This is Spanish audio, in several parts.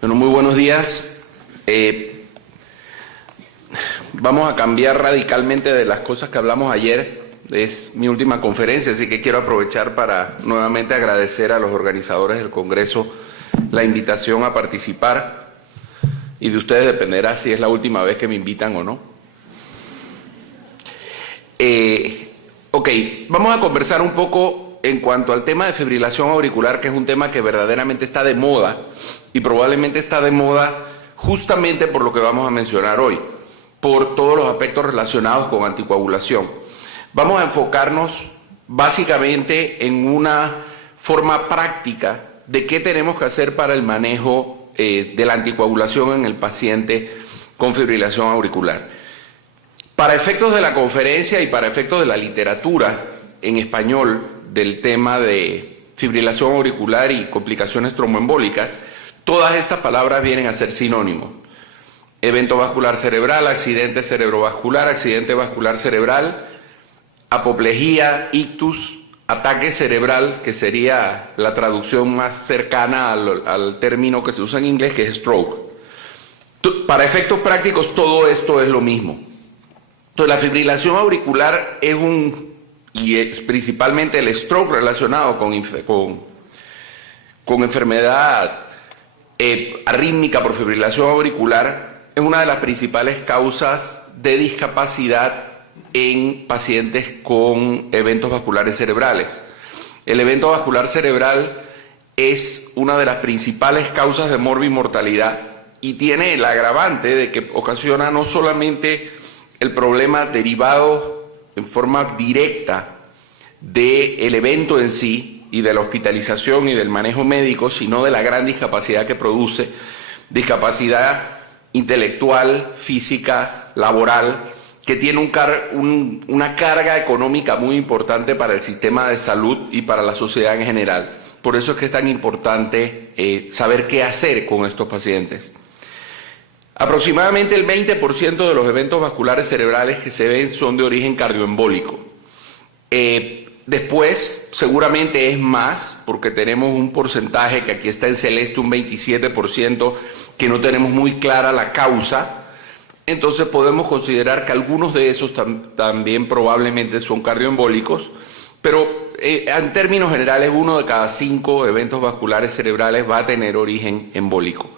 Bueno, muy buenos días. Vamos a cambiar radicalmente de las cosas que hablamos ayer. Es mi última conferencia, así que quiero aprovechar para nuevamente agradecer a los organizadores del Congreso la invitación a participar. Y de ustedes dependerá si es la última vez que me invitan o no. Ok, vamos a conversar un poco en cuanto al tema de fibrilación auricular, que es un tema que verdaderamente está de moda y probablemente está de moda justamente por lo que vamos a mencionar hoy, por todos los aspectos relacionados con anticoagulación. Vamos a enfocarnos básicamente en una forma práctica de qué tenemos que hacer para el manejo de la anticoagulación en el paciente con fibrilación auricular. Para efectos de la conferencia y para efectos de la literatura en español del tema de fibrilación auricular y complicaciones tromboembólicas, todas estas palabras vienen a ser sinónimos. Evento vascular cerebral, accidente cerebrovascular, accidente vascular cerebral, apoplejía, ictus, ataque cerebral, que sería la traducción más cercana al término que se usa en inglés, que es stroke. Para efectos prácticos, todo esto es lo mismo. Entonces, la fibrilación auricular es principalmente el stroke relacionado con enfermedad arrítmica por fibrilación auricular, es una de las principales causas de discapacidad en pacientes con eventos vasculares cerebrales. El evento vascular cerebral es una de las principales causas de morbimortalidad y tiene el agravante de que ocasiona no solamente el problema derivado en forma directa del evento en sí y de la hospitalización y del manejo médico, sino de la gran discapacidad que produce, discapacidad intelectual, física, laboral, que tiene una carga económica muy importante para el sistema de salud y para la sociedad en general. Por eso es que es tan importante saber qué hacer con estos pacientes. Aproximadamente el 20% de los eventos vasculares cerebrales que se ven son de origen cardioembólico. Después, seguramente es más, porque tenemos un porcentaje que aquí está en celeste, un 27%, que no tenemos muy clara la causa. Entonces podemos considerar que algunos de esos también probablemente son cardioembólicos, pero en términos generales 1 de cada 5 eventos vasculares cerebrales va a tener origen embólico.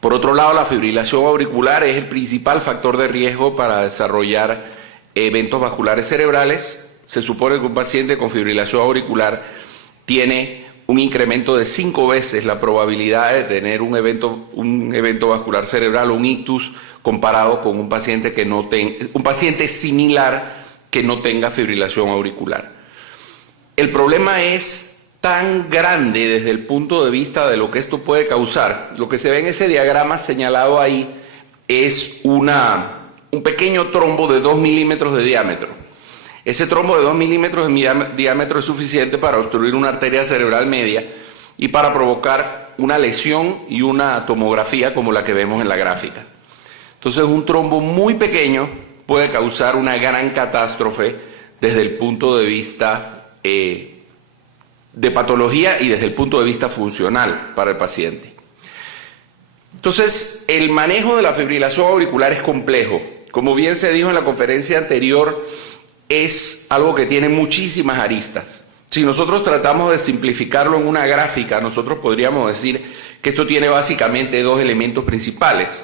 Por otro lado, la fibrilación auricular es el principal factor de riesgo para desarrollar eventos vasculares cerebrales. Se supone que un paciente con fibrilación auricular tiene un incremento de 5 veces la probabilidad de tener un evento vascular cerebral o un ictus comparado con un paciente similar que no tenga fibrilación auricular. El problema es tan grande desde el punto de vista de lo que esto puede causar. Lo que se ve en ese diagrama señalado ahí es un pequeño trombo de 2 milímetros de diámetro. Ese trombo de 2 milímetros de diámetro es suficiente para obstruir una arteria cerebral media y para provocar una lesión y una tomografía como la que vemos en la gráfica. Entonces, un trombo muy pequeño puede causar una gran catástrofe desde el punto de vista de patología y desde el punto de vista funcional para el paciente. Entonces, el manejo de la fibrilación auricular es complejo. Como bien se dijo en la conferencia anterior, es algo que tiene muchísimas aristas. Si nosotros tratamos de simplificarlo en una gráfica, nosotros podríamos decir que esto tiene básicamente 2 elementos principales.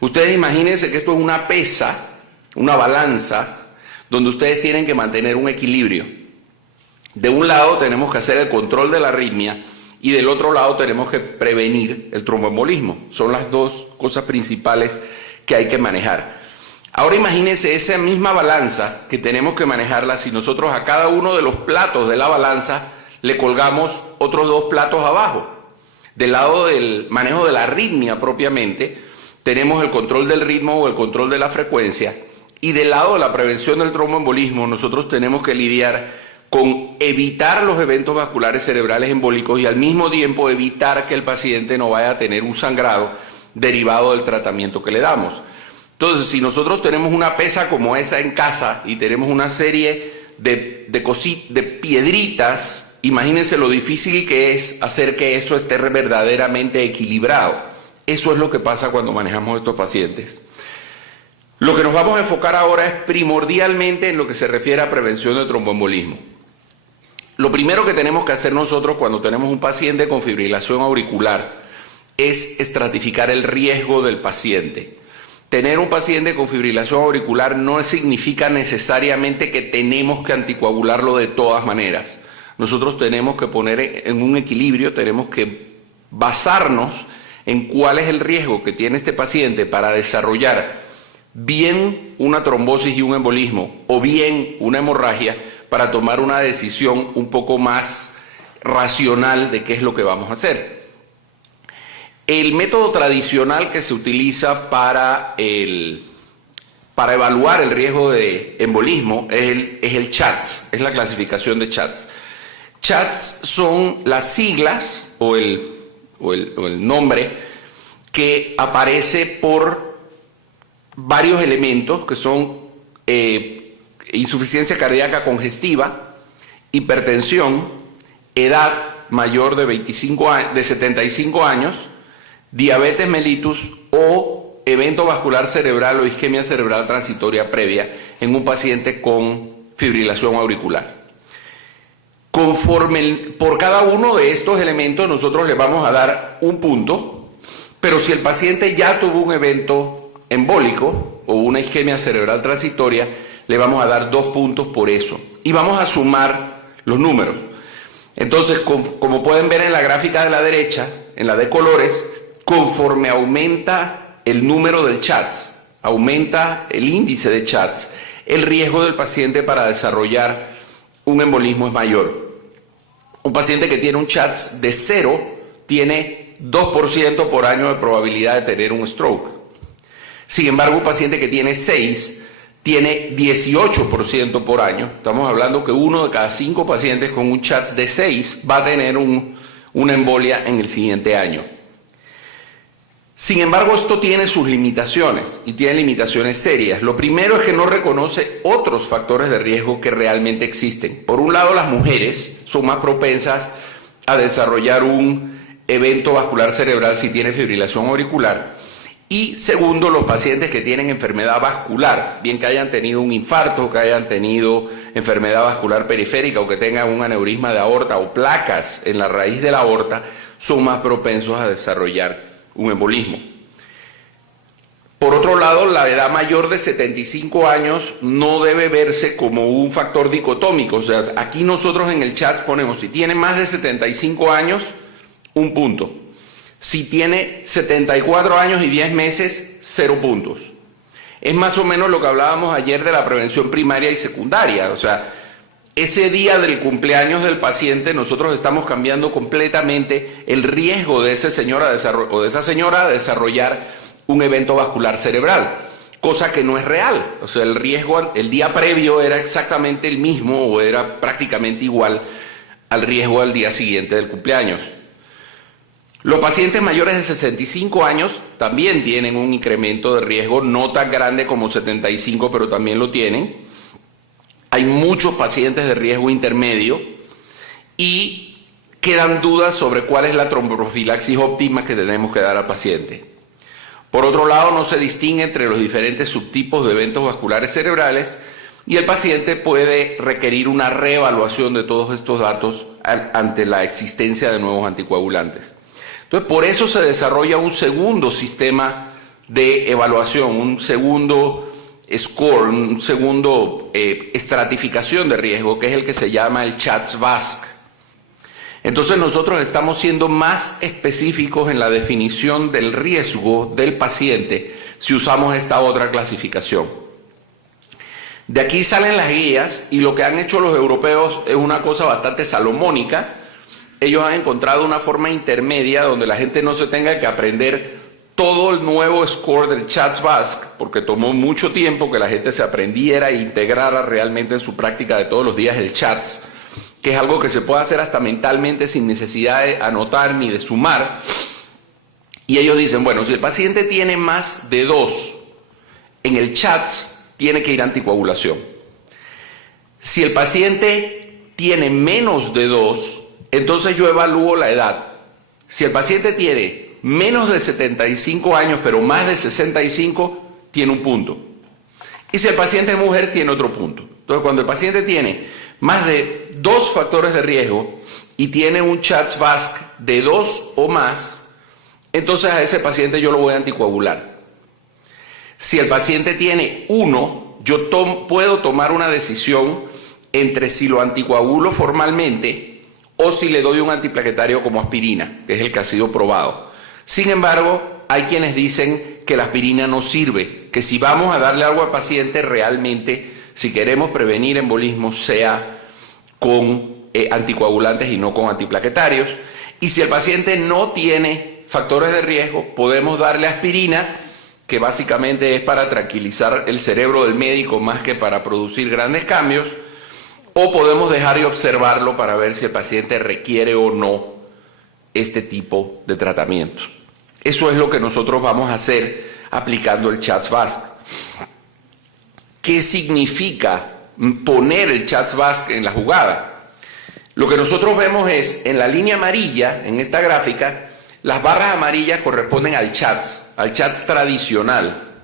Ustedes imagínense que esto es una pesa, una balanza, donde ustedes tienen que mantener un equilibrio. De un lado tenemos que hacer el control de la arritmia y del otro lado tenemos que prevenir el tromboembolismo. Son las 2 cosas principales que hay que manejar. Ahora imagínense esa misma balanza que tenemos que manejarla si nosotros a cada uno de los platos de la balanza le colgamos otros 2 platos abajo. Del lado del manejo de la arritmia propiamente, tenemos el control del ritmo o el control de la frecuencia, y del lado de la prevención del tromboembolismo nosotros tenemos que lidiar con evitar los eventos vasculares cerebrales embólicos y al mismo tiempo evitar que el paciente no vaya a tener un sangrado derivado del tratamiento que le damos. Entonces, si nosotros tenemos una pesa como esa en casa y tenemos una serie de piedritas imagínense lo difícil que es hacer que eso esté verdaderamente equilibrado. Eso es lo que pasa cuando manejamos estos pacientes. Lo que nos vamos a enfocar ahora es primordialmente en lo que se refiere a prevención de tromboembolismo. Lo primero que tenemos que hacer nosotros cuando tenemos un paciente con fibrilación auricular es estratificar el riesgo del paciente. Tener un paciente con fibrilación auricular no significa necesariamente que tenemos que anticoagularlo de todas maneras. Nosotros tenemos que poner en un equilibrio, tenemos que basarnos en cuál es el riesgo que tiene este paciente para desarrollar bien una trombosis y un embolismo o bien una hemorragia, para tomar una decisión un poco más racional de qué es lo que vamos a hacer. El método tradicional que se utiliza para evaluar el riesgo de embolismo es el CHATS, es la clasificación de CHATS. CHATS son las siglas o el nombre que aparece por varios elementos que son insuficiencia cardíaca congestiva, hipertensión, edad mayor de 75 años, diabetes mellitus o evento vascular cerebral o isquemia cerebral transitoria previa en un paciente con fibrilación auricular. Por cada uno de estos elementos nosotros le vamos a dar un punto, pero si el paciente ya tuvo un evento embólico o una isquemia cerebral transitoria, le vamos a dar 2 puntos por eso. Y vamos a sumar los números. Entonces, como pueden ver en la gráfica de la derecha, en la de colores, conforme aumenta el número del CHATS, aumenta el índice de CHATS, el riesgo del paciente para desarrollar un embolismo es mayor. Un paciente que tiene un CHATS de 0 tiene 2% por año de probabilidad de tener un stroke. Sin embargo, un paciente que tiene 6 tiene 18% por año. Estamos hablando que 1 de cada 5 pacientes con un CHATS de 6 va a tener una embolia en el siguiente año. Sin embargo, esto tiene sus limitaciones y tiene limitaciones serias. Lo primero es que no reconoce otros factores de riesgo que realmente existen. Por un lado, las mujeres son más propensas a desarrollar un evento vascular cerebral si tiene fibrilación auricular. Y segundo, los pacientes que tienen enfermedad vascular, bien que hayan tenido un infarto, que hayan tenido enfermedad vascular periférica o que tengan un aneurisma de aorta o placas en la raíz de la aorta, son más propensos a desarrollar un embolismo. Por otro lado, la edad mayor de 75 años no debe verse como un factor dicotómico. O sea, aquí nosotros en el chat ponemos, si tiene más de 75 años, un punto. Si tiene 74 años y 10 meses, 0 puntos. Es más o menos lo que hablábamos ayer de la prevención primaria y secundaria. O sea, ese día del cumpleaños del paciente nosotros estamos cambiando completamente el riesgo de ese señor o de esa señora a desarrollar un evento vascular cerebral, cosa que no es real. O sea, el riesgo el día previo era exactamente el mismo o era prácticamente igual al riesgo al día siguiente del cumpleaños. Los pacientes mayores de 65 años también tienen un incremento de riesgo, no tan grande como 75, pero también lo tienen. Hay muchos pacientes de riesgo intermedio y quedan dudas sobre cuál es la tromboprofilaxis óptima que tenemos que dar al paciente. Por otro lado, no se distingue entre los diferentes subtipos de eventos vasculares cerebrales y el paciente puede requerir una reevaluación de todos estos datos ante la existencia de nuevos anticoagulantes. Entonces, por eso se desarrolla un segundo sistema de evaluación, un segundo score, un segundo estratificación de riesgo, que es el que se llama el CHATS-VASc. Entonces nosotros estamos siendo más específicos en la definición del riesgo del paciente si usamos esta otra clasificación. De aquí salen las guías y lo que han hecho los europeos es una cosa bastante salomónica. Ellos han encontrado una forma intermedia donde la gente no se tenga que aprender todo el nuevo score del CHATS-VASc, porque tomó mucho tiempo que la gente se aprendiera e integrara realmente en su práctica de todos los días el CHATS, que es algo que se puede hacer hasta mentalmente sin necesidad de anotar ni de sumar. Y ellos dicen, bueno, si el paciente tiene más de 2 en el CHATS, tiene que ir a anticoagulación. Si el paciente tiene menos de 2, entonces yo evalúo la edad. Si el paciente tiene menos de 75 años, pero más de 65, tiene un punto. Y si el paciente es mujer, tiene otro punto. Entonces, cuando el paciente tiene más de 2 factores de riesgo y tiene un CHA2-VASc de 2 o más, entonces a ese paciente yo lo voy a anticoagular. Si el paciente tiene 1, yo puedo tomar una decisión entre si lo anticoagulo formalmente o si le doy un antiplaquetario como aspirina, que es el que ha sido probado. Sin embargo, hay quienes dicen que la aspirina no sirve, que si vamos a darle algo al paciente realmente, si queremos prevenir embolismos, sea con anticoagulantes y no con antiplaquetarios. Y si el paciente no tiene factores de riesgo, podemos darle aspirina, que básicamente es para tranquilizar el cerebro del médico más que para producir grandes cambios, o podemos dejar y observarlo para ver si el paciente requiere o no este tipo de tratamientos. Eso es lo que nosotros vamos a hacer aplicando el CHA2-VASc. ¿Qué significa poner el CHA2-VASc en la jugada? Lo que nosotros vemos es, en la línea amarilla, en esta gráfica, las barras amarillas corresponden al CHATS tradicional,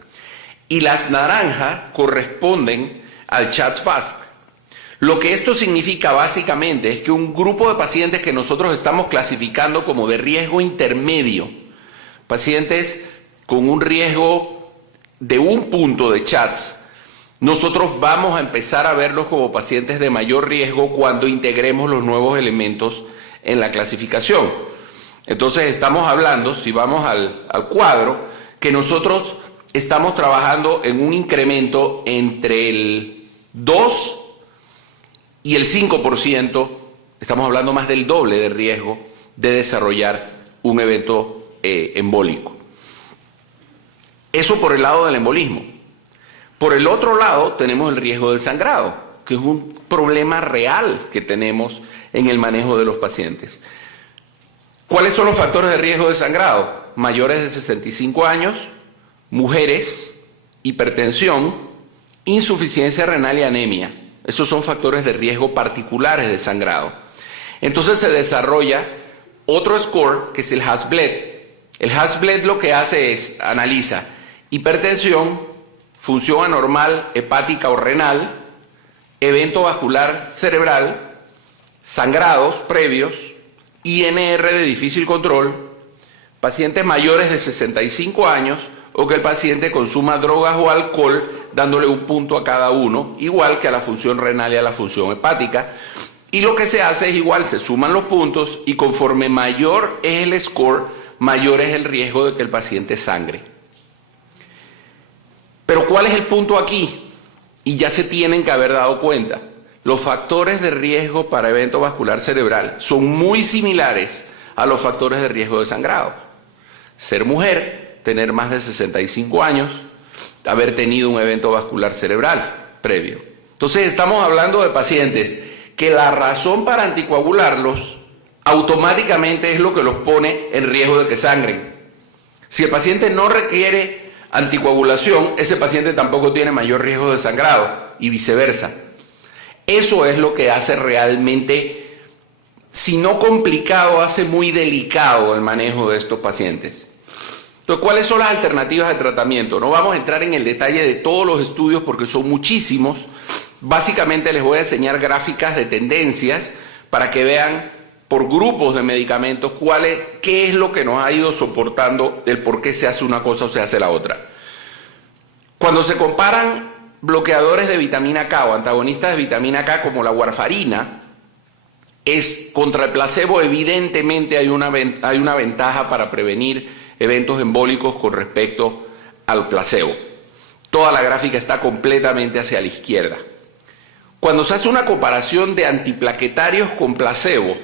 y las naranjas corresponden al CHA2-VASc. Lo que esto significa básicamente es que un grupo de pacientes que nosotros estamos clasificando como de riesgo intermedio, pacientes con un riesgo de 1 punto de CHATS, nosotros vamos a empezar a verlos como pacientes de mayor riesgo cuando integremos los nuevos elementos en la clasificación. Entonces estamos hablando, si vamos al cuadro, que nosotros estamos trabajando en un incremento entre el 2 y el 5%, estamos hablando más del doble de riesgo de desarrollar un evento embólico. Eso por el lado del embolismo. Por el otro lado tenemos el riesgo del sangrado, que es un problema real que tenemos en el manejo de los pacientes. ¿Cuáles son los factores de riesgo de sangrado? Mayores de 65 años, mujeres, hipertensión, insuficiencia renal y anemia. Esos son factores de riesgo particulares de sangrado. Entonces se desarrolla otro score que es el Hasbled. El Hasbled lo que hace es, analiza hipertensión, función anormal hepática o renal, evento vascular cerebral, sangrados previos, INR de difícil control, pacientes mayores de 65 años o que el paciente consuma drogas o alcohol dándole un punto a cada uno, igual que a la función renal y a la función hepática. Y lo que se hace es igual, se suman los puntos y conforme mayor es el score, mayor es el riesgo de que el paciente sangre. Pero ¿cuál es el punto aquí? Y ya se tienen que haber dado cuenta. Los factores de riesgo para evento vascular cerebral son muy similares a los factores de riesgo de sangrado. Ser mujer, tener más de 65 años, haber tenido un evento vascular cerebral previo. Entonces estamos hablando de pacientes que la razón para anticoagularlos automáticamente es lo que los pone en riesgo de que sangren. Si el paciente no requiere anticoagulación, ese paciente tampoco tiene mayor riesgo de sangrado y viceversa. Eso es lo que hace realmente, si no complicado, hace muy delicado el manejo de estos pacientes. Entonces, ¿cuáles son las alternativas de tratamiento? No vamos a entrar en el detalle de todos los estudios porque son muchísimos. Básicamente les voy a enseñar gráficas de tendencias para que vean por grupos de medicamentos qué es lo que nos ha ido soportando el por qué se hace una cosa o se hace la otra. Cuando se comparan bloqueadores de vitamina K o antagonistas de vitamina K como la warfarina, contra el placebo evidentemente hay una ventaja para prevenir eventos embólicos con respecto al placebo. Toda la gráfica está completamente hacia la izquierda. Cuando se hace una comparación de antiplaquetarios con placebo,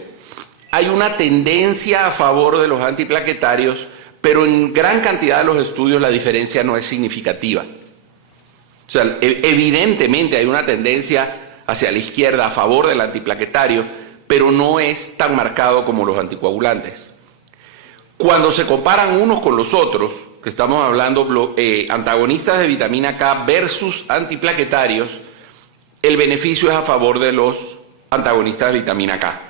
hay una tendencia a favor de los antiplaquetarios, pero en gran cantidad de los estudios la diferencia no es significativa. O sea, evidentemente hay una tendencia hacia la izquierda a favor del antiplaquetario, pero no es tan marcado como los anticoagulantes. Cuando se comparan unos con los otros, que estamos hablando antagonistas de vitamina K versus antiplaquetarios, el beneficio es a favor de los antagonistas de vitamina K.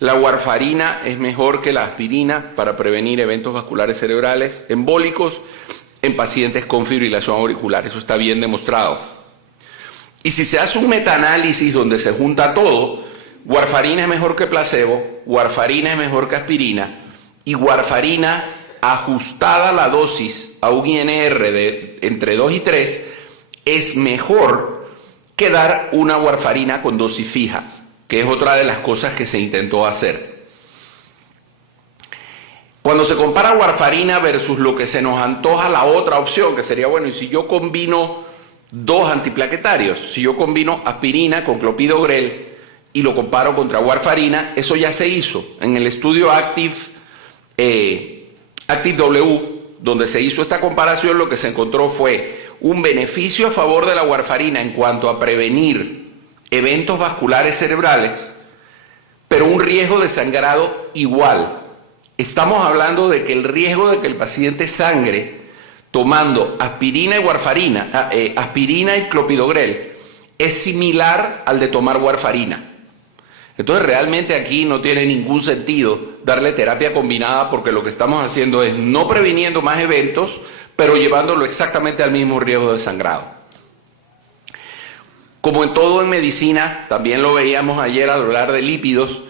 La warfarina es mejor que la aspirina para prevenir eventos vasculares cerebrales embólicos en pacientes con fibrilación auricular. Eso está bien demostrado. Y si se hace un metaanálisis donde se junta todo, warfarina es mejor que placebo, warfarina es mejor que aspirina, y warfarina ajustada a la dosis a un INR de entre 2 y 3 es mejor que dar una warfarina con dosis fija, que es otra de las cosas que se intentó hacer. Cuando se compara warfarina versus lo que se nos antoja la otra opción, que sería, bueno, y si yo combino dos antiplaquetarios, si yo combino aspirina con clopidogrel y lo comparo contra warfarina, eso ya se hizo en el estudio ActiveW, donde se hizo esta comparación. Lo que se encontró fue un beneficio a favor de la warfarina en cuanto a prevenir eventos vasculares cerebrales, pero un riesgo de sangrado igual. Estamos hablando de que el riesgo de que el paciente sangre tomando aspirina y warfarina, aspirina y clopidogrel, es similar al de tomar warfarina. Entonces realmente aquí no tiene ningún sentido darle terapia combinada, porque lo que estamos haciendo es no previniendo más eventos, pero llevándolo exactamente al mismo riesgo de sangrado. Como en todo en medicina, también lo veíamos ayer al hablar de lípidos,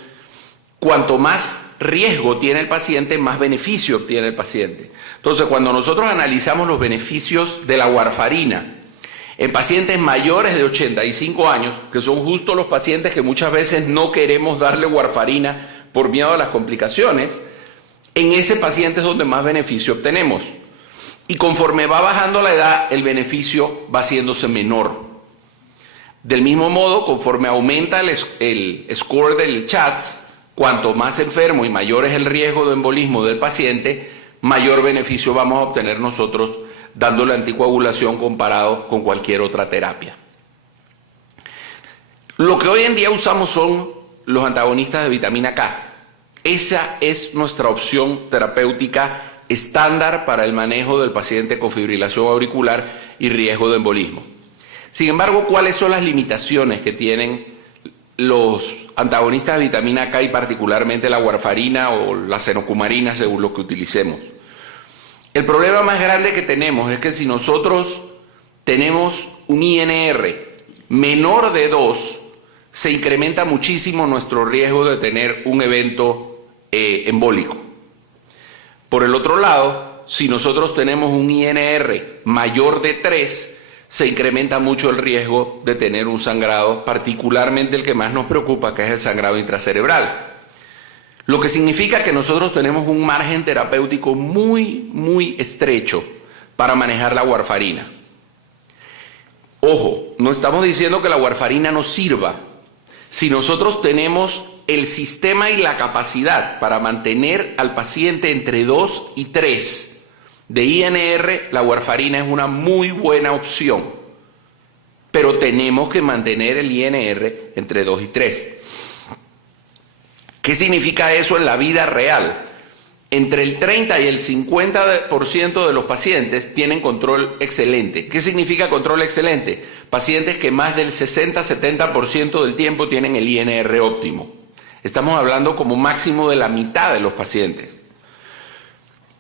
cuanto más riesgo tiene el paciente, más beneficio obtiene el paciente. Entonces, cuando nosotros analizamos los beneficios de la warfarina en pacientes mayores de 85 años, que son justo los pacientes que muchas veces no queremos darle warfarina por miedo a las complicaciones, en ese paciente es donde más beneficio obtenemos. Y conforme va bajando la edad, el beneficio va haciéndose menor. Del mismo modo, conforme aumenta el score del CHATS, cuanto más enfermo y mayor es el riesgo de embolismo del paciente, mayor beneficio vamos a obtener nosotros dándole anticoagulación comparado con cualquier otra terapia. Lo que hoy en día usamos son los antagonistas de vitamina K. Esa es nuestra opción terapéutica estándar para el manejo del paciente con fibrilación auricular y riesgo de embolismo. Sin embargo, ¿cuáles son las limitaciones que tienen los antagonistas de vitamina K y particularmente la warfarina o la cenocumarina, según lo que utilicemos? El problema más grande que tenemos es que si nosotros tenemos un INR menor de 2, se incrementa muchísimo nuestro riesgo de tener un evento embólico. Por el otro lado, si nosotros tenemos un INR mayor de 3, se incrementa mucho el riesgo de tener un sangrado, particularmente el que más nos preocupa, que es el sangrado intracerebral. Lo que significa que nosotros tenemos un margen terapéutico muy estrecho para manejar la warfarina. Ojo, no estamos diciendo que la warfarina no sirva. Si nosotros tenemos el sistema y la capacidad para mantener al paciente entre 2 y 3 de INR, la warfarina es una muy buena opción. Pero tenemos que mantener el INR entre 2 y 3. ¿Qué significa eso en la vida real? Entre el 30 y el 50% de los pacientes tienen control excelente. ¿Qué significa control excelente? Pacientes que más del 60-70% del tiempo tienen el INR óptimo. Estamos hablando como máximo de la mitad de los pacientes.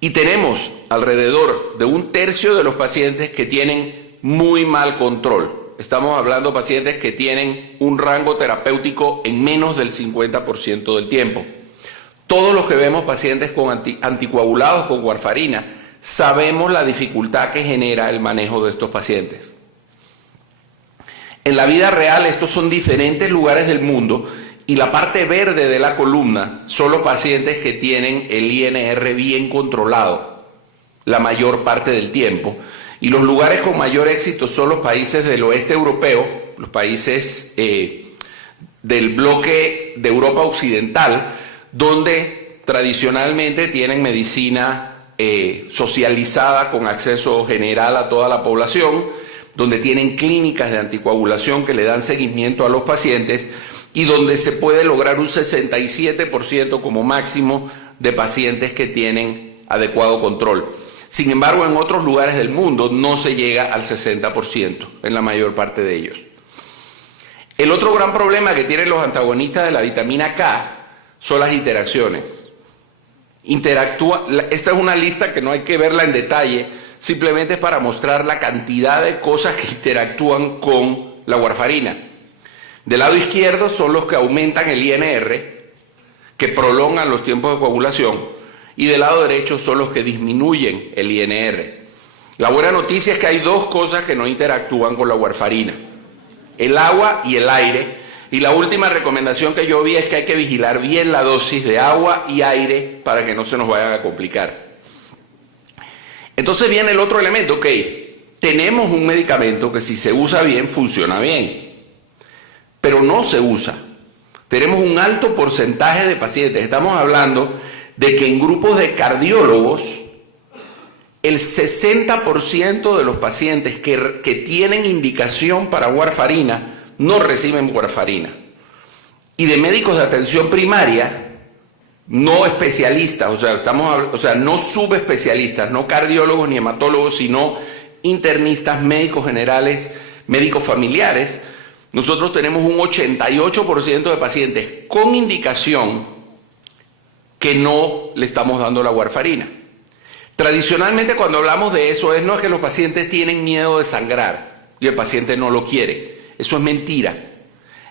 Y tenemos alrededor de 1/3 de los pacientes que tienen muy mal control. Estamos hablando de pacientes que tienen un rango terapéutico en menos del 50% del tiempo. Todos los que vemos pacientes con anticoagulados con warfarina, sabemos la dificultad que genera el manejo de estos pacientes. En la vida real, estos son diferentes lugares del mundo, y la parte verde de la columna son los pacientes que tienen el INR bien controlado la mayor parte del tiempo. Y los lugares con mayor éxito son los países del oeste europeo, los países del bloque de Europa occidental, donde tradicionalmente tienen medicina socializada con acceso general a toda la población, donde tienen clínicas de anticoagulación que le dan seguimiento a los pacientes y donde se puede lograr un 67% como máximo de pacientes que tienen adecuado control. Sin embargo, en otros lugares del mundo no se llega al 60% en la mayor parte de ellos. El otro gran problema que tienen los antagonistas de la vitamina K son las interacciones. Esta es una lista que no hay que verla en detalle, simplemente es para mostrar la cantidad de cosas que interactúan con la warfarina. Del lado izquierdo son los que aumentan el INR, que prolongan los tiempos de coagulación, y del lado derecho son los que disminuyen el INR. La buena noticia es que hay dos cosas que no interactúan con la warfarina: el agua y el aire. Y la última recomendación que yo vi es que hay que vigilar bien la dosis de agua y aire para que no se nos vayan a complicar. Entonces viene el otro elemento, ok, tenemos un medicamento que si se usa bien, funciona bien, pero no se usa. Tenemos un alto porcentaje de pacientes, estamos hablando de que en grupos de cardiólogos, el 60% de los pacientes que tienen indicación para warfarina no reciben warfarina. Y de médicos de atención primaria, no especialistas, o sea, no subespecialistas, no cardiólogos ni hematólogos, sino internistas, médicos generales, médicos familiares, nosotros tenemos un 88% de pacientes con indicación que no le estamos dando la warfarina. Tradicionalmente, cuando hablamos de eso, no es que los pacientes tienen miedo de sangrar y el paciente no lo quiere. Eso es mentira.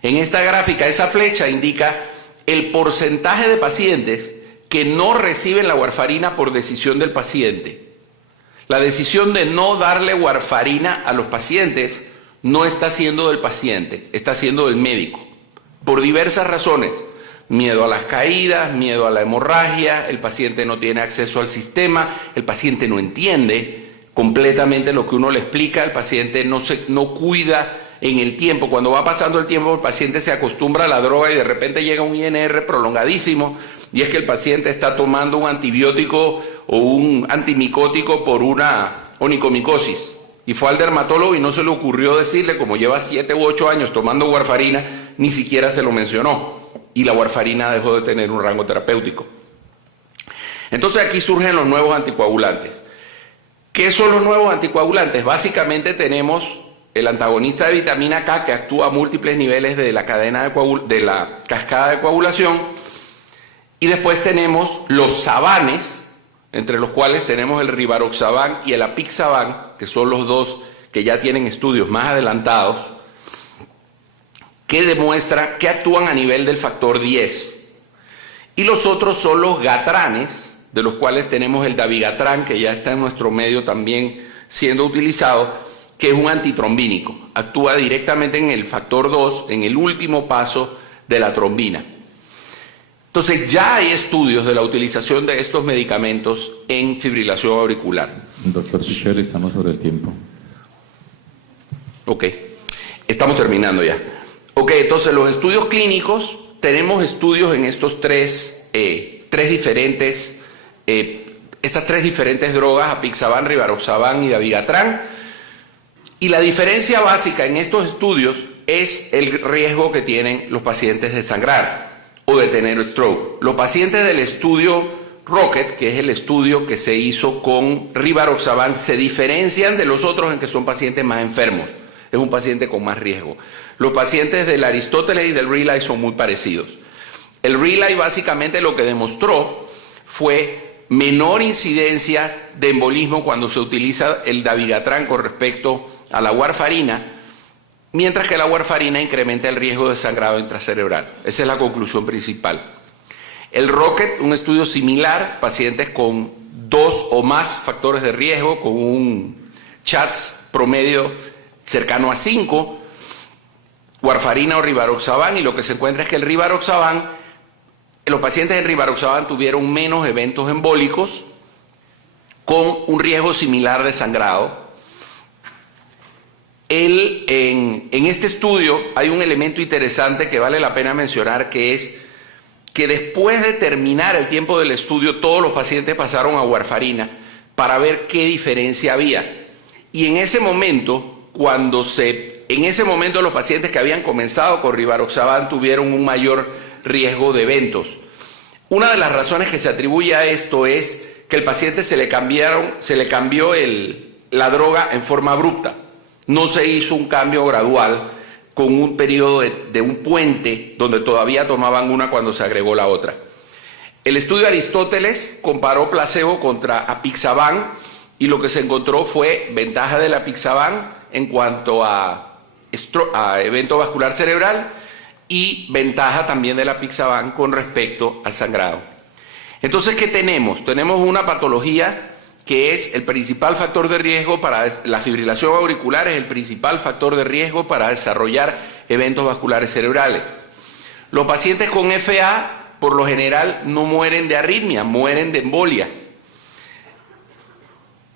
En esta gráfica, esa flecha indica el porcentaje de pacientes que no reciben la warfarina por decisión del paciente. La decisión de no darle warfarina a los pacientes no está siendo del paciente, está siendo del médico, por diversas razones. Miedo a las caídas, miedo a la hemorragia, el paciente no tiene acceso al sistema, el paciente no entiende completamente lo que uno le explica, el paciente no cuida en el tiempo. Cuando va pasando el tiempo, el paciente se acostumbra a la droga y de repente llega un INR prolongadísimo, y es que el paciente está tomando un antibiótico o un antimicótico por una onicomicosis. Y fue al dermatólogo y no se le ocurrió decirle, como lleva 7 u 8 años tomando warfarina, ni siquiera se lo mencionó. Y la warfarina dejó de tener un rango terapéutico. Entonces aquí surgen los nuevos anticoagulantes. ¿Qué son los nuevos anticoagulantes? Básicamente tenemos el antagonista de vitamina K, que actúa a múltiples niveles de la cadena de la cascada de coagulación, y después tenemos los sabanes, entre los cuales tenemos el rivaroxaban y el apixaban, que son los dos que ya tienen estudios más adelantados, que demuestran que actúan a nivel del factor 10. Y los otros son los gatranes, de los cuales tenemos el dabigatran, que ya está en nuestro medio también siendo utilizado, que es un antitrombínico. Actúa directamente en el factor 2, en el último paso de la trombina. Entonces ya hay estudios de la utilización de estos medicamentos en fibrilación auricular. Doctor Pichel, estamos sobre el tiempo. Ok, estamos terminando ya. Ok, entonces los estudios clínicos, tenemos estudios en estos estas tres diferentes drogas, apixaban, rivaroxaban y dabigatran. Y la diferencia básica en estos estudios es el riesgo que tienen los pacientes de sangrar o de tener stroke. Los pacientes del estudio Rocket, que es el estudio que se hizo con rivaroxaban, se diferencian de los otros en que son pacientes más enfermos. Es un paciente con más riesgo. Los pacientes del Aristóteles y del Relay son muy parecidos. El Relay básicamente lo que demostró fue menor incidencia de embolismo cuando se utiliza el dabigatran con respecto a la warfarina, mientras que la warfarina incrementa el riesgo de sangrado intracerebral. Esa es la conclusión principal. El Rocket, un estudio similar, pacientes con 2 o más factores de riesgo, con un CHATS promedio cercano a 5, warfarina o rivaroxaban, y lo que se encuentra es que el rivaroxaban, los pacientes de rivaroxaban tuvieron menos eventos embólicos con un riesgo similar de sangrado. En este estudio hay un elemento interesante que vale la pena mencionar, que es que después de terminar el tiempo del estudio, todos los pacientes pasaron a warfarina para ver qué diferencia había. Y en ese momento, los pacientes que habían comenzado con rivaroxaban tuvieron un mayor riesgo de eventos. Una de las razones que se atribuye a esto es que el paciente se le cambió la droga en forma abrupta. No se hizo un cambio gradual con un periodo de un puente donde todavía tomaban una cuando se agregó la otra. El estudio de Aristóteles comparó placebo contra apixaban y lo que se encontró fue ventaja del apixaban en cuanto a evento vascular cerebral y ventaja también del apixaban con respecto al sangrado. Entonces, ¿qué tenemos? Tenemos una patología que es el principal factor de riesgo para la fibrilación auricular, es el principal factor de riesgo para desarrollar eventos vasculares cerebrales. Los pacientes con FA, por lo general, no mueren de arritmia, mueren de embolia.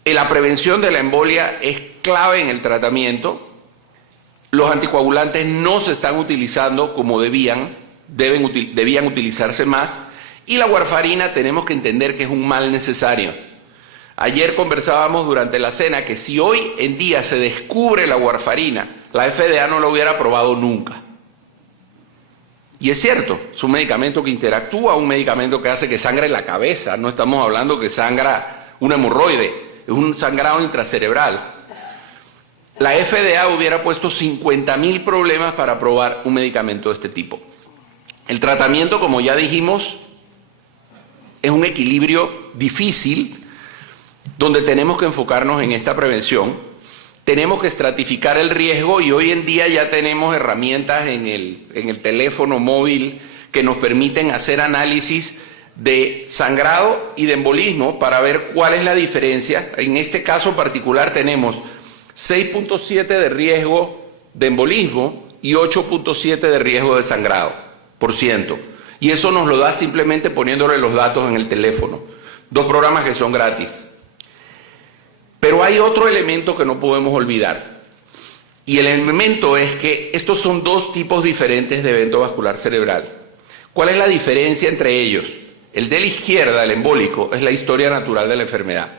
La prevención de la embolia es clave en el tratamiento. Los anticoagulantes no se están utilizando como debían utilizarse más. Y la warfarina tenemos que entender que es un mal necesario. Ayer conversábamos durante la cena que si hoy en día se descubre la warfarina, la FDA no lo hubiera aprobado nunca. Y es cierto, es un medicamento que interactúa, un medicamento que hace que sangre la cabeza. No estamos hablando que sangra un hemorroide, es un sangrado intracerebral. La FDA hubiera puesto 50.000 problemas para aprobar un medicamento de este tipo. El tratamiento, como ya dijimos, es un equilibrio difícil donde tenemos que enfocarnos en esta prevención, tenemos que estratificar el riesgo y hoy en día ya tenemos herramientas en el teléfono móvil que nos permiten hacer análisis de sangrado y de embolismo para ver cuál es la diferencia. En este caso particular tenemos 6.7 de riesgo de embolismo y 8.7 de riesgo de sangrado por ciento. Y eso nos lo da simplemente poniéndole los datos en el teléfono. 2 programas que son gratis. Pero hay otro elemento que no podemos olvidar. Y el elemento es que estos son 2 tipos diferentes de evento vascular cerebral. ¿Cuál es la diferencia entre ellos? El de la izquierda, el embólico, es la historia natural de la enfermedad.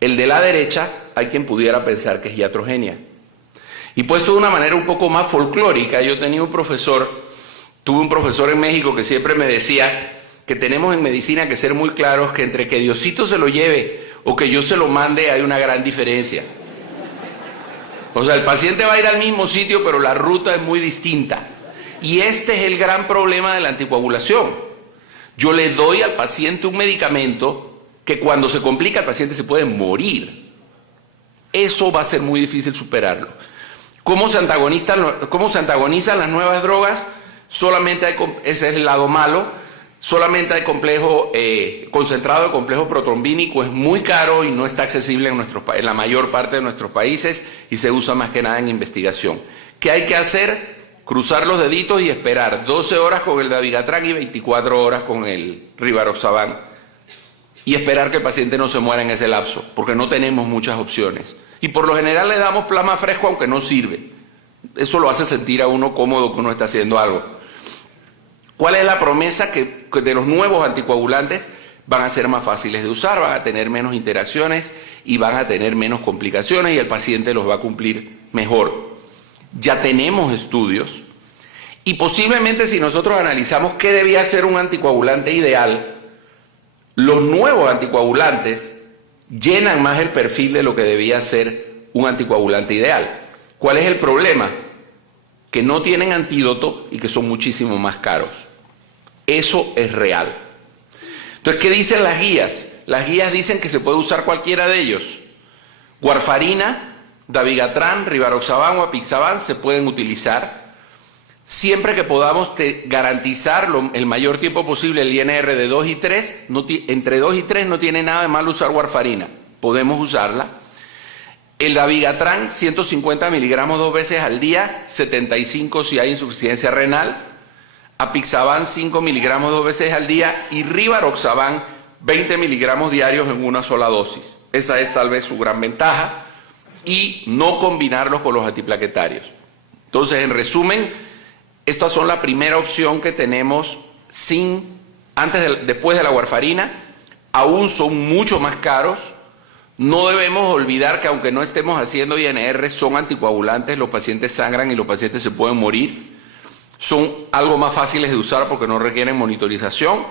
El de la derecha, hay quien pudiera pensar que es iatrogenia. Y puesto de una manera un poco más folclórica, yo tuve un profesor en México que siempre me decía que tenemos en medicina que ser muy claros que entre que Diosito se lo lleve o que yo se lo mande hay una gran diferencia. O sea, el paciente va a ir al mismo sitio, pero la ruta es muy distinta. Y este es el gran problema de la anticoagulación. Yo le doy al paciente un medicamento que cuando se complica el paciente se puede morir. Eso va a ser muy difícil superarlo. ¿Cómo se antagonizan las nuevas drogas? Ese es el lado malo. Solamente hay complejo concentrado de complejo protrombínico, es muy caro y no está accesible en la mayor parte de nuestros países y se usa más que nada en investigación. ¿Qué hay que hacer? Cruzar los deditos y esperar 12 horas con el dabigatran y 24 horas con el rivaroxaban y esperar que el paciente no se muera en ese lapso, porque no tenemos muchas opciones. Y por lo general le damos plasma fresco aunque no sirve. Eso lo hace sentir a uno cómodo que uno está haciendo algo. ¿Cuál es la promesa? Que de los nuevos anticoagulantes van a ser más fáciles de usar, van a tener menos interacciones y van a tener menos complicaciones y el paciente los va a cumplir mejor. Ya tenemos estudios y posiblemente si nosotros analizamos qué debía ser un anticoagulante ideal, los nuevos anticoagulantes llenan más el perfil de lo que debía ser un anticoagulante ideal. ¿Cuál es el problema? Que no tienen antídoto y que son muchísimo más caros. Eso es real. Entonces, ¿qué dicen las guías? Las guías dicen que se puede usar cualquiera de ellos. Warfarina, dabigatran, rivaroxaban o apixaban se pueden utilizar siempre que podamos garantizar el mayor tiempo posible el INR de 2 y 3. Entre 2 y 3 no tiene nada de malo usar warfarina. Podemos usarla. El dabigatran, 150 miligramos 2 veces al día, 75 si hay insuficiencia renal. Apixaban, 5 miligramos 2 veces al día. Y rivaroxaban, 20 miligramos diarios en una sola dosis. Esa es tal vez su gran ventaja. Y no combinarlos con los antiplaquetarios. Entonces, en resumen, estas son la primera opción que tenemos después de la warfarina. Aún son mucho más caros. No debemos olvidar que aunque no estemos haciendo INR, son anticoagulantes, los pacientes sangran y los pacientes se pueden morir. Son algo más fáciles de usar porque no requieren monitorización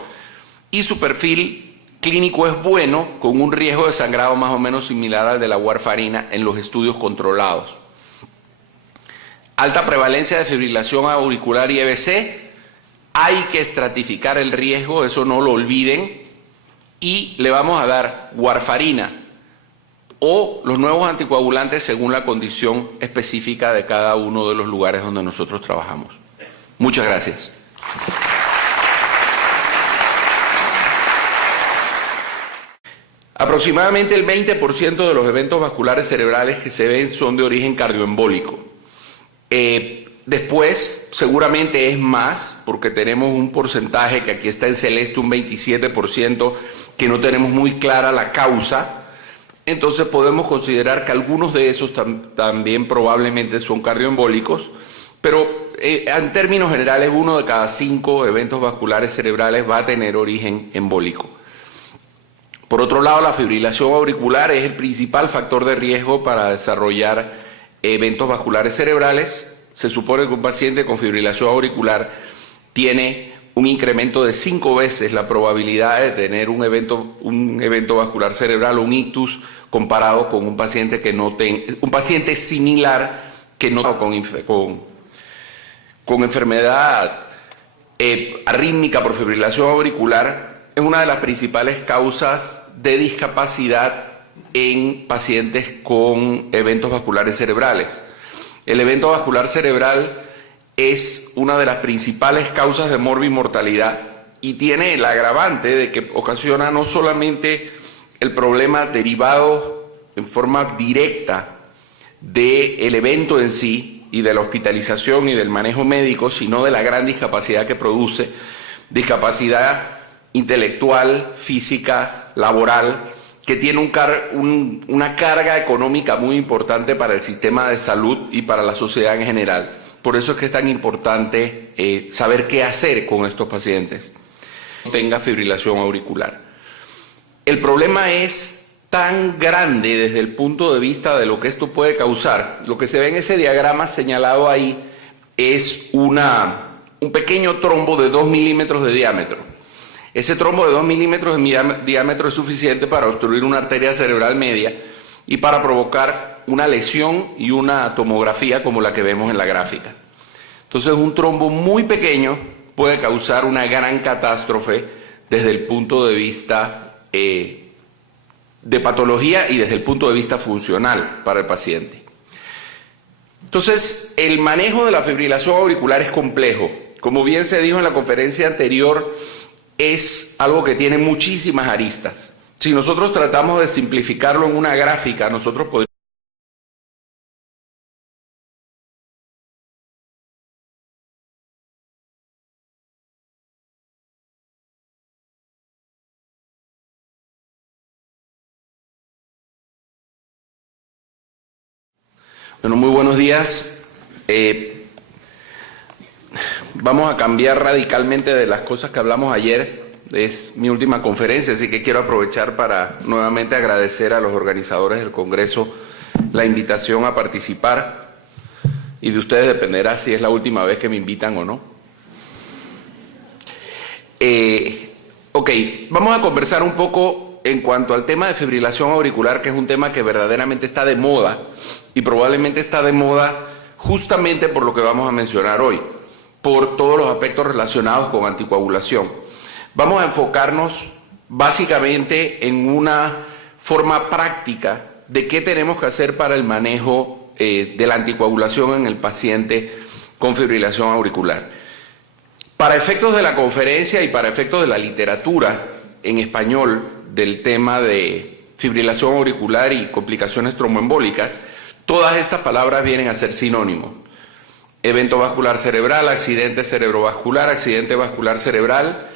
y su perfil clínico es bueno, con un riesgo de sangrado más o menos similar al de la warfarina en los estudios controlados. alta prevalencia de fibrilación auricular y EBC, hay que estratificar el riesgo, eso no lo olviden, y le vamos a dar warfarina o los nuevos anticoagulantes según la condición específica de cada uno de los lugares donde nosotros trabajamos. Muchas gracias. Aproximadamente el 20% de los eventos vasculares cerebrales que se ven son de origen cardioembólico. Después, seguramente es más, porque tenemos un porcentaje que aquí está en celeste, un 27%, que no tenemos muy clara la causa. Entonces podemos considerar que algunos de esos también probablemente son cardioembólicos, pero en términos generales 1 de cada 5 eventos vasculares cerebrales va a tener origen embólico. Por otro lado, la fibrilación auricular es el principal factor de riesgo para desarrollar eventos vasculares cerebrales. Se supone que un paciente con fibrilación auricular tiene un incremento de 5 veces la probabilidad de tener un evento vascular cerebral o un ictus comparado con un paciente que no un paciente similar que no con enfermedad arrítmica por fibrilación auricular. Es una de las principales causas de discapacidad en pacientes con eventos vasculares cerebrales. El evento vascular cerebral es una de las principales causas de morbimortalidad y tiene el agravante de que ocasiona no solamente el problema derivado en forma directa del evento en sí y de la hospitalización y del manejo médico, sino de la gran discapacidad que produce, discapacidad intelectual, física, laboral, que tiene una carga económica muy importante para el sistema de salud y para la sociedad en general. Por eso es que es tan importante saber qué hacer con estos pacientes que tengan fibrilación auricular. El problema es tan grande desde el punto de vista de lo que esto puede causar. Lo que se ve en ese diagrama señalado ahí es un pequeño trombo de 2 milímetros de diámetro. Ese trombo de 2 milímetros de diámetro es suficiente para obstruir una arteria cerebral media y para provocar una lesión y una tomografía como la que vemos en la gráfica. Entonces, un trombo muy pequeño puede causar una gran catástrofe desde el punto de vista de patología y desde el punto de vista funcional para el paciente. Entonces, el manejo de la fibrilación auricular es complejo. Como bien se dijo en la conferencia anterior, es algo que tiene muchísimas aristas. Si nosotros tratamos de simplificarlo en una gráfica, nosotros podríamos... Bueno, muy buenos días. Vamos a cambiar radicalmente de las cosas que hablamos ayer. Es mi última conferencia, así que quiero aprovechar para nuevamente agradecer a los organizadores del Congreso la invitación a participar. Y de ustedes dependerá si es la última vez que me invitan o no. Vamos a conversar un poco en cuanto al tema de fibrilación auricular, que es un tema que verdaderamente está de moda y probablemente está de moda justamente por lo que vamos a mencionar hoy, por todos los aspectos relacionados con anticoagulación. Vamos a enfocarnos básicamente en una forma práctica de qué tenemos que hacer para el manejo de la anticoagulación en el paciente con fibrilación auricular. Para efectos de la conferencia y para efectos de la literatura en español del tema de fibrilación auricular y complicaciones tromboembólicas, todas estas palabras vienen a ser sinónimos. Evento vascular cerebral, accidente cerebrovascular, accidente vascular cerebral,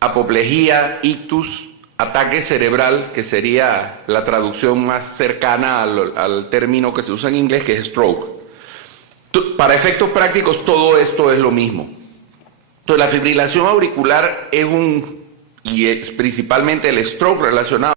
apoplejía, ictus, ataque cerebral, que sería la traducción más cercana al término que se usa en inglés, que es stroke. Para efectos prácticos, todo esto es lo mismo. Entonces, la fibrilación auricular es y es principalmente el stroke relacionado